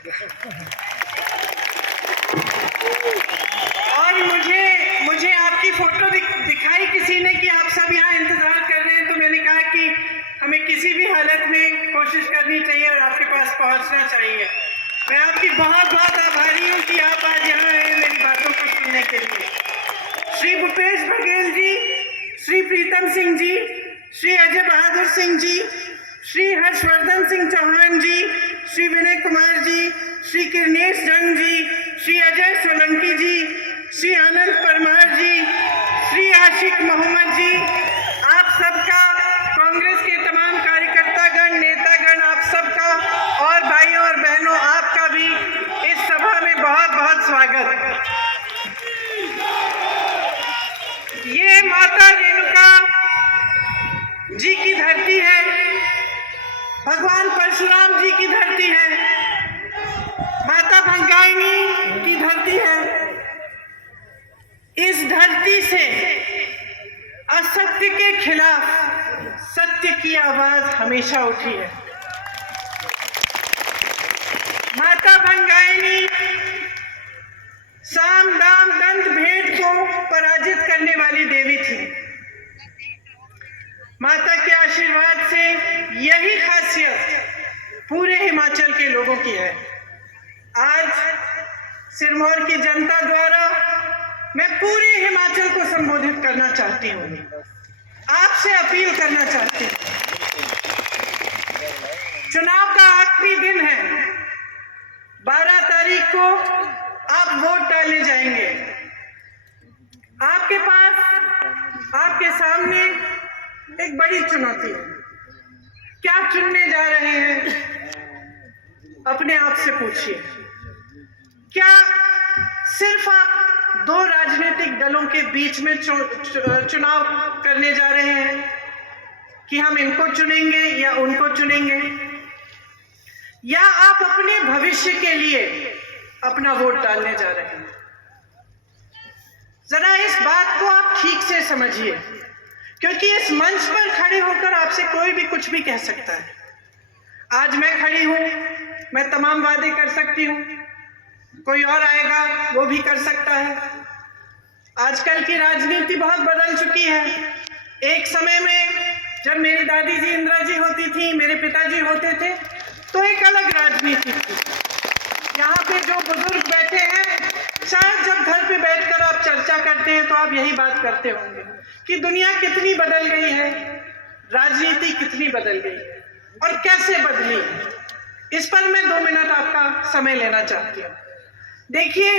और मुझे आपकी फोटो दिखाई किसी ने कि आप सब यहाँ इंतजार कर रहे हैं, तो मैंने कहा कि हमें किसी भी हालत में कोशिश करनी चाहिए और आपके पास पहुँचना चाहिए। मैं आपकी बहुत बहुत आभारी हूँ कि आप आज यहाँ आए मेरी बातों को सुनने के लिए। श्री भूपेश बघेल जी, श्री प्रीतम सिंह जी, श्री अजय बहादुर सिंह जी, श्री हर्षवर्धन सिंह चौहान जी, श्री विनय कुमार जी, श्री किरनेश जंग जी, श्री अजय सोलंकी जी, श्री आनंद परमार जी, श्री आशिक मोहम्मद जी, आप सबका, कांग्रेस के तमाम कार्यकर्तागण, नेतागण, आप सबका और भाइयों और बहनों आपका भी इस सभा में बहुत बहुत स्वागत। ये माता रेणुका जी की धरती है, भगवान परशुराम जी की धरती है, माता भंगाइनी की धरती है। इस धरती से असत्य के खिलाफ सत्य की आवाज हमेशा उठी है। माता भंगाइनी साम दाम दंत भेद को पराजित करने वाली देवी थी। माता के आशीर्वाद से यही खासियत पूरे हिमाचल के लोगों की है। आज सिरमौर की जनता द्वारा मैं पूरे हिमाचल को संबोधित करना चाहती हूँ, आपसे अपील करना चाहती हूँ। चुनाव का आखिरी दिन है, 12 तारीख को आप वोट डालने जाएंगे। आपके पास, आपके सामने एक बड़ी चुनौती है। क्या चुनने जा रहे हैं? अपने आप से पूछिए। क्या सिर्फ आप 2 राजनीतिक दलों के बीच में चुनाव करने जा रहे हैं कि हम इनको चुनेंगे या उनको चुनेंगे, या आप अपने भविष्य के लिए अपना वोट डालने जा रहे हैं? जरा इस बात को आप ठीक से समझिए, क्योंकि इस मंच पर खड़े होकर आपसे कोई भी कुछ भी कह सकता है। आज मैं खड़ी हूं, मैं तमाम वादे कर सकती हूं, कोई और आएगा वो भी कर सकता है। आजकल की राजनीति बहुत बदल चुकी है। एक समय में जब मेरी दादी जी इंदिरा जी होती थी, मेरे पिताजी होते थे, तो एक अलग राजनीति थी। यहाँ पे जो बुजुर्ग बैठे हैं, शायद जब घर पे बैठकर आप चर्चा करते हैं तो आप यही बात करते होंगे कि दुनिया कितनी बदल गई है, राजनीति कितनी बदल गई है और कैसे बदली है। इस पर मैं 2 मिनट आपका समय लेना चाहती हूँ। देखिए,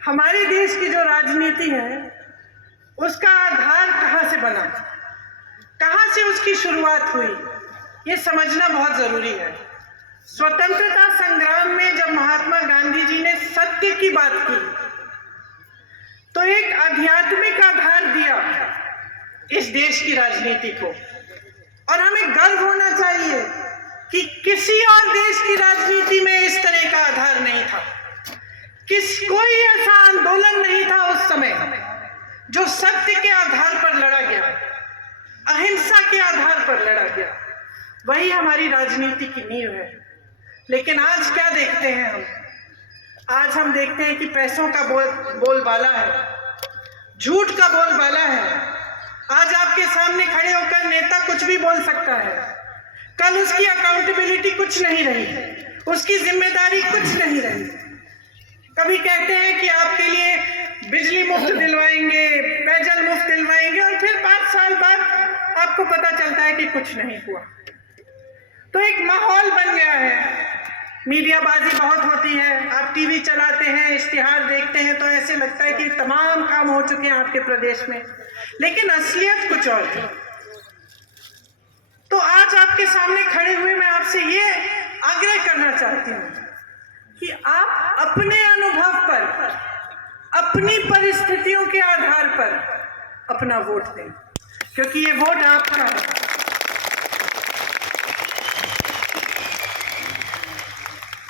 हमारे देश की जो राजनीति है उसका आधार कहाँ से बना, कहाँ से उसकी शुरुआत हुई, ये समझना बहुत जरूरी है। स्वतंत्रता संग्राम में जब महात्मा गांधी जी ने सत्य की बात की तो एक आध्यात्मिक आधार दिया इस देश की राजनीति को, और हमें गर्व होना चाहिए कि किसी और देश की राजनीति में इस तरह का आधार नहीं था। कोई ऐसा आंदोलन नहीं था उस समय जो सत्य के आधार पर लड़ा गया, अहिंसा के आधार पर लड़ा गया। वही हमारी राजनीति की नींव है। लेकिन आज क्या देखते हैं हम? आज हम देखते हैं कि पैसों का बोलबाला है, झूठ का बोलबाला है। आज आपके सामने खड़े होकर नेता कुछ भी बोल सकता है, कल उसकी अकाउंटेबिलिटी कुछ नहीं रही, उसकी जिम्मेदारी कुछ नहीं रही। कभी कहते हैं कि आपके लिए बिजली मुफ्त दिलवाएंगे, पेयजल मुफ्त दिलवाएंगे, और फिर 5 साल बाद आपको पता चलता है कि कुछ नहीं हुआ। तो एक माहौल बन गया है, मीडियाबाजी बहुत होती है। आप टीवी चलाते हैं, इश्तिहार देखते हैं तो ऐसे लगता है कि तमाम काम हो चुके हैं आपके प्रदेश में, लेकिन असलियत कुछ और है। तो आज आपके सामने खड़े हुए मैं आपसे ये आग्रह करना चाहती हूँ कि आप अपने अनुभव पर, अपनी परिस्थितियों के आधार पर अपना वोट दें, क्योंकि ये वोट आपका है।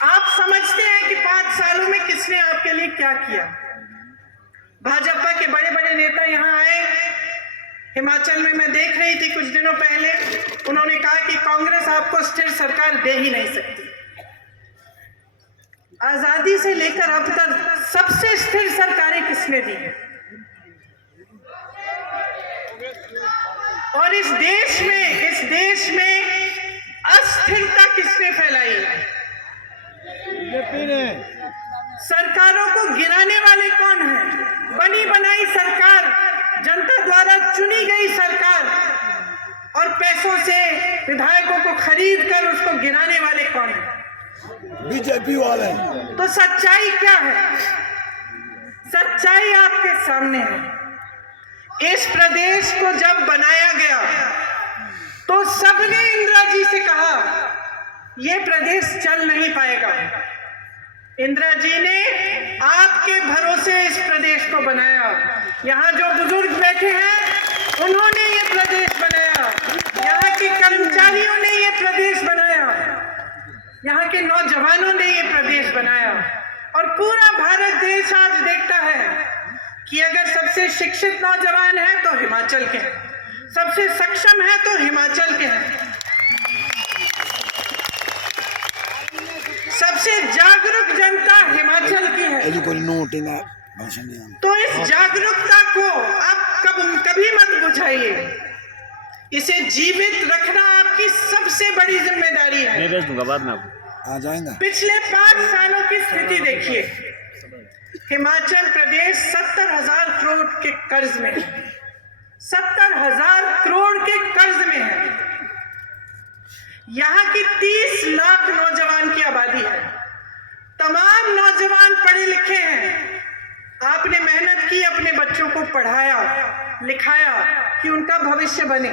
आप समझते हैं कि 5 सालों में किसने आपके लिए क्या किया? भाजपा के बड़े बड़े नेता यहाँ आए, हिमाचल में मैं देख रही थी कुछ दिनों पहले, उन्होंने कहा कि कांग्रेस आपको स्थिर सरकार दे ही नहीं सकती। आजादी से लेकर अब तक सबसे स्थिर सरकारें किसने दी? और इस देश में अस्थिरता किसने फैलाई? बीजेपी ने। सरकारों को गिराने वाले कौन हैं? बनी बनाई सरकार, जनता द्वारा चुनी गई सरकार, और पैसों से विधायकों को खरीद कर उसको गिराने वाले कौन हैं? बीजेपी वाले। तो सच्चाई क्या है? सच्चाई आपके सामने है। इस प्रदेश को जब बनाया गया तो सबने इंदिरा जी से कहा यह प्रदेश चल नहीं पाएगा। इंदिरा जी ने आपके भरोसे इस प्रदेश को बनाया। यहाँ जो बुजुर्ग बैठे हैं उन्होंने ये प्रदेश बनाया, यहाँ के कर्मचारियों ने ये प्रदेश बनाया, यहाँ के नौजवानों ने ये प्रदेश बनाया। और पूरा भारत देश आज देखता है कि अगर सबसे शिक्षित नौजवान है तो हिमाचल के हैं, सबसे सक्षम है तो हिमाचल के हैं, सबसे जागरूक जनता हिमाचल की है। तो इस जागरूकता को आप कभी मत बुझाइए। इसे जीवित रखना आपकी सबसे बड़ी जिम्मेदारी है। मैं भेज दूंगा बाद में, आ जाएंगे। पिछले 5 सालों की स्थिति देखिए। हिमाचल प्रदेश 70,000 करोड़ के कर्ज में है, 70,000 करोड़ के कर्ज में है। यहाँ की 30 लाख नौजवान की आबादी है। तमाम नौजवान पढ़े लिखे हैं। आपने मेहनत की, अपने बच्चों को पढ़ाया लिखाया कि उनका भविष्य बने।